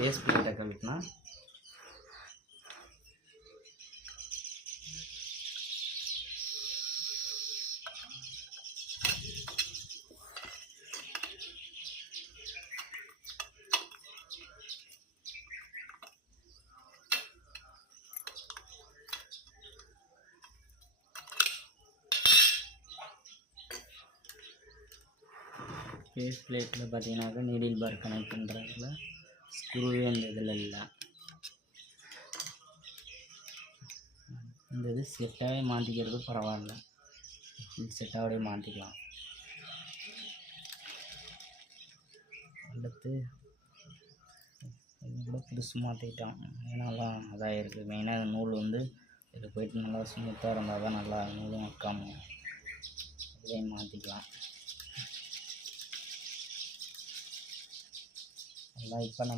Base பிளேட்டை கழட்டினா base பிளேட்டில் பார்த்தீங்கன்னாக்கா நீடில் பார் கனெக்ட் பண்ணுறதுல ஸ்க்ரூவே இந்த இதில் இல்லை. இந்த இது செட்டாகவே மாற்றிக்கிறது பரவாயில்ல, ஃபுல் செட்டாகவே மாற்றிக்கலாம். அடுத்து இது கூட புதுசு மாற்றிக்கிட்டான், ஏன்னாலாம் அதாக இருக்குது. மெயினாக நூல் வந்து இதில் போய்ட்டு நல்லா ஸ்மூத்தாக இருந்தால் தான் நல்லா நூலும் வைக்காம இதையும் மாற்றிக்கலாம். நல்லா இப்போ நம்ம